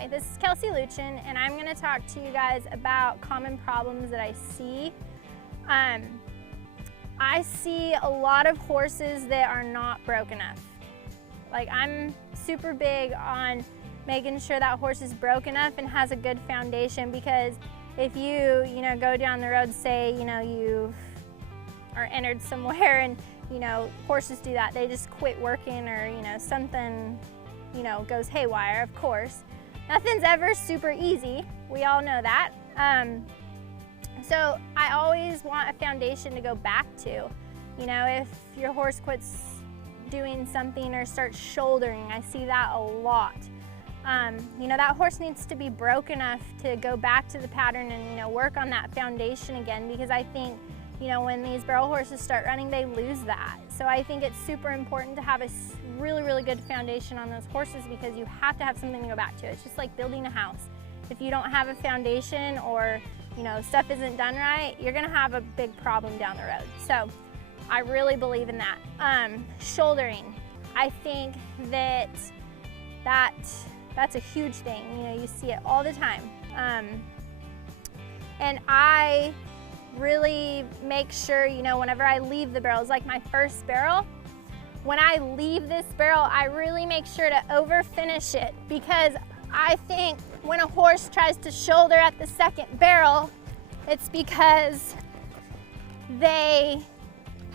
Hi, this is Kelsey Lutjen, and I'm going to talk to you guys about common problems that I see. I see a lot of horses that are not broke enough. Like, I'm super big on making sure that horse is broke enough and has a good foundation, because if you go down the road, say, you are entered somewhere and, horses do that. They just quit working, or, something, goes haywire, of course. Nothing's ever super easy. We all know that. So I always want a foundation to go back to. If your horse quits doing something or starts shouldering, I see that a lot. That horse needs to be broke enough to go back to the pattern and, work on that foundation again, because I think, when these barrel horses start running, they lose that. So I think it's super important to have a really, really good foundation on those horses, because you have to have something to go back to. It's just like building a house. If you don't have a foundation, or, stuff isn't done right, you're gonna have a big problem down the road. So I really believe in that. Shouldering, I think that's a huge thing. You see it all the time. And I really make sure, whenever I leave the barrel, it's like my first barrel, when I leave this barrel, I really make sure to over finish it, because I think when a horse tries to shoulder at the second barrel, it's because they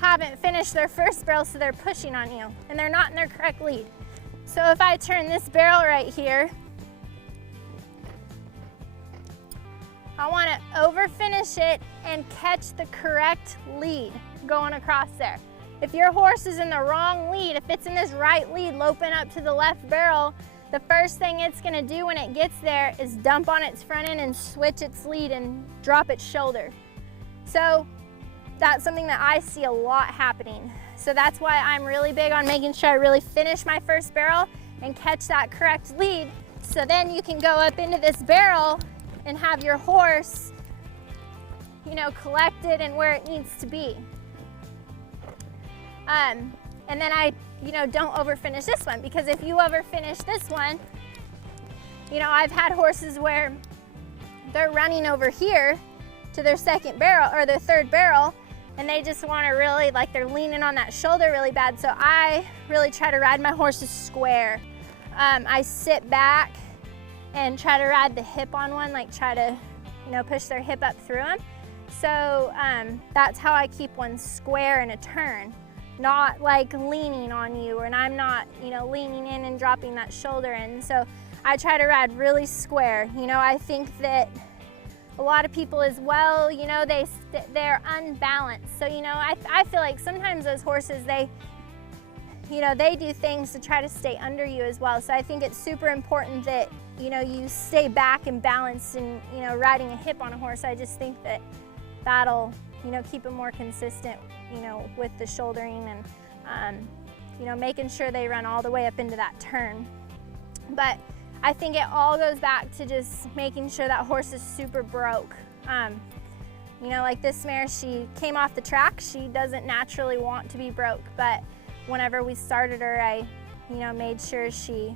haven't finished their first barrel, so they're pushing on you and they're not in their correct lead. So if I turn this barrel right here, I want to over finish it and catch the correct lead going across there. If your horse is in the wrong lead, if it's in this right lead loping up to the left barrel, the first thing it's going to do when it gets there is dump on its front end and switch its lead and drop its shoulder. So that's something that I see a lot happening. So that's why I'm really big on making sure I really finish my first barrel and catch that correct lead. So then you can go up into this barrel and have your horse, collected and where it needs to be. And then I, don't over finish this one, because if you over finish this one, I've had horses where they're running over here to their second barrel or their third barrel, and they just want to really, they're leaning on that shoulder really bad. So I really try to ride my horses square. I sit back and try to ride the hip on one, try to, push their hip up through them. So that's how I keep one square in a turn, not leaning on you, and I'm not, leaning in and dropping that shoulder in. So I try to ride really square. I think that a lot of people as well, they're unbalanced. So, I feel like sometimes those horses, they do things to try to stay under you as well. So I think it's super important that, you stay back and balanced and, riding a hip on a horse. I just think that that'll, keep them more consistent, with the shouldering and, making sure they run all the way up into that turn. But I think it all goes back to just making sure that horse is super broke. Like this mare, she came off the track. She doesn't naturally want to be broke, but whenever we started her, I, made sure she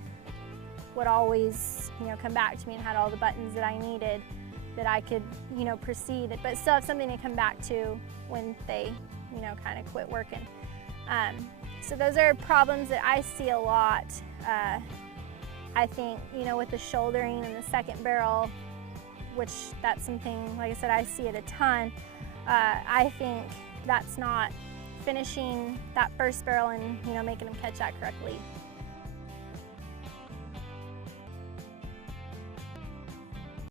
would always, come back to me and had all the buttons that I needed, that I could, proceed, but still have something to come back to when they, kind of quit working. So those are problems that I see a lot. I think, with the shouldering and the second barrel, which that's something, like I said, I see it a ton. I think that's not finishing that first barrel and, making them catch that correct lead.